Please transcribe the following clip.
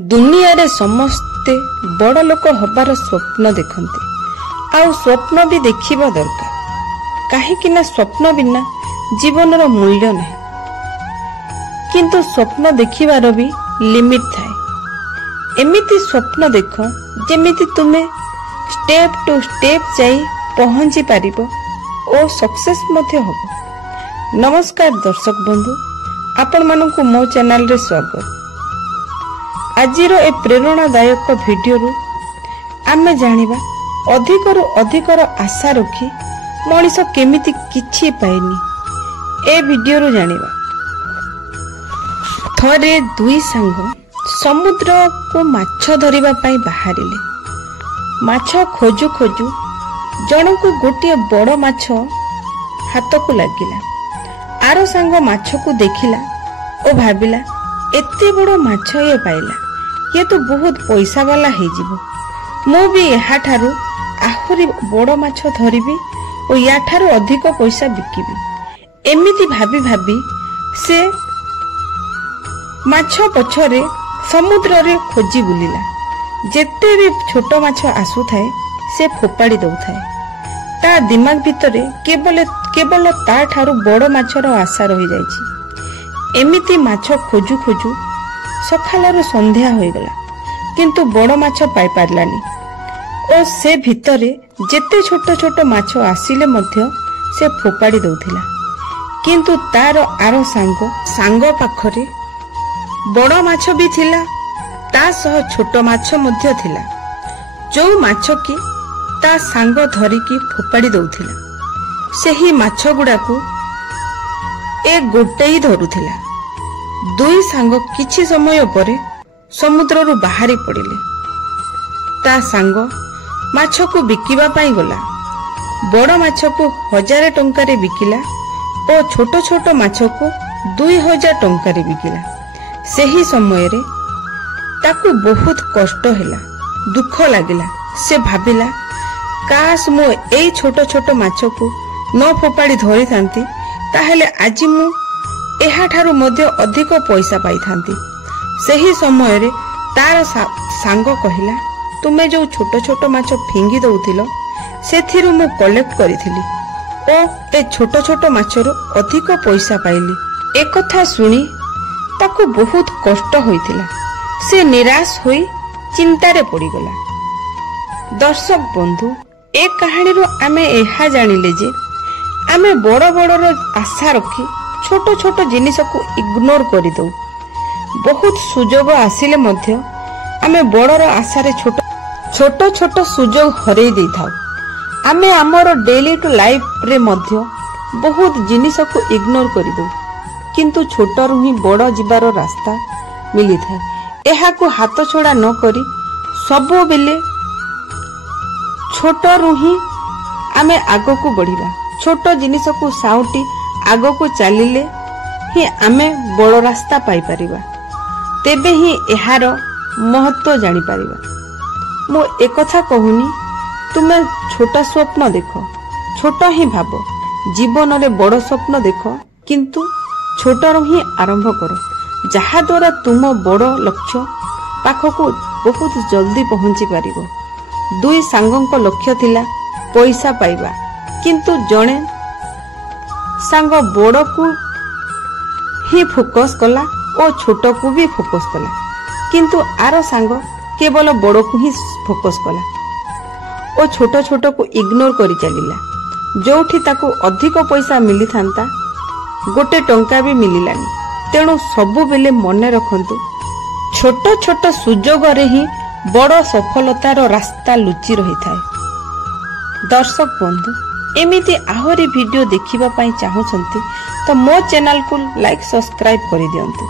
दुनिया रे समस्ते बड़ लोक हबार स्वप्न देखते आउ स्वप्न भी देखिबा दरकार काहेकि ना स्वप्न बिना जीवन रो मूल्य नहीं किंतु स्वप्न देखिबार भी लिमिट थाए। एमिति स्वप्न देख जेमिति तुमे स्टेप टू स्टेप जाई पहुंची पारिबो और सक्सेस मध्य होबो। नमस्कार दर्शक बंधु, आपण मानकु मो चैनल रे स्वागत। आजिर ए प्रेरणादायक वीडियो रु आमे जानिबा अधिकरु अधिकर आशा रखी मनीष केमिति किछि पाइनी। ए वीडियो रु जानिबा थरे दुई सांग समुद्र को माछ धरिबा पाई बाहरिले। माछ खोजु खोजु जनकु गोटे बड़ माछ हाथ को लागिला। आरो सांग माछ को देखिला और भाबिला एते बड़ माछ ये पाइला, ये तो बहुत पैसा वाला है जीवो। मु भी यहाँ ठारू आहुरी बड़ माछ धरिबी और या ठारू अधिक पैसा बिकिबी। एमिति भाबी भाबी से माछ पछरे समुद्र रे खोजी बुलिला। जेते भी छोट माछ आसु थाए से फोपाड़ी दउ थाए। ता दिमाग भितरे केवल ता ठारू बड़ माछर आशा रही जाइछि। एमिति माछ खोजु खोजु सखालर संध्या हो गला, किंतु बड़ माछ पाई पारलानी और से भितरे जेते छोट छोट माछ आसिले मध्य से फोपाड़ी दउथिला। किंतु तार आरो सांग पाखरे बड़ माछ भी थिला, ता सह छोट माछ मध्य थिला। जो माछ की ता सांग धरिकी फोपाड़ी दउथिला सेही माछ गुड़ाकू ए गोटे ही धरुथिला। दुई सांग किछि समय परे समुद्र रु बाहरी पड़िले। ता सांग माछ को बिकिबा पाई गला। बड़ माछ को 1000 टंका रे बिकिला और छोट छोट माछ को 2000 टंका रे बिकिला। सेही समय रे ताकू बहुत कष्ट हैला, दुख लागिला। से भाबिला काश मो एई छोट छोट माछ को न फोपाड़ी धरि थांती ताहेले आज मु एहा ठारू मध्य अधिक पैसा पाई थांती। सेही समय रे तार सांग कहिला, तुमे जो छोट छोट माछ फिंगी दउथिलो सेथिरु मु कलेक्ट करिथिली और ए छोट छोट माछरो अधिक पैसा पाइली। ए कथा सुनी ताकू बहुत कष्ट होइथिला। से निराश होई चिंतारे पड़ी गला। दर्शक बंधु, ए कहानी रो आमे एहा जानिले जे आमे बड़ बड़ आशा रखी छोट छोट जिनिस को इग्नोर करि दउ। बहुत सुजोग आसिले मध्य आमे बड़र आशा रे छोट छोट सुजोग हरई दे थाउ। आमे हमर डेली टू लाइफ रे मध्य बहुत जिनिस को इग्नोर करि दउ, किंतु छोट रु ही बड़ जिबार रास्ता मिली थाए। एहा को हाथ छोड़ा न करी सबो बेले छोट रु ही आमे आगो को बढ़िबा। छोट जिनिस को साउटी आगो को चलिले ही आमे बड़ रास्ता पाई परिबा। तेबे ही एहार महत्व जानी परिबा। मो एक कथा कहूनी, तुमे छोट स्वप्न देख, छोट ही भाबो। जीवन रे बड़ स्वप्न देख, किंतु छोट रु ही आरंभ करो, जहा द्वारा तुम बड़ लक्ष्य पाखको बहुत जल्दी पहुंची पारिबो। दुई सांगक लक्ष्य थिला पैसा पाइबा, किंतु जणे सांग बड़ को ही फोकस कला और छोट को भी फोकस कला, किंतु आरो सांग केवल बड़ को ही फोकस कला और छोट छोट को इग्नोर करी चलिला। जोठी ताको अधिक पैसा मिली थांता गोटे टंका भी मिलिलानी। तेणु सबु बेले मने रखंतु, छोट छोट सुजोग रे ही बड़ सफलतार रास्ता लुचि रही थाए। दर्शक बंधु, एमिति आहुरी वीडियो देखिबा पाई चाहुचंती तो मो चैनल को लाइक सब्सक्राइब करि दियंतु।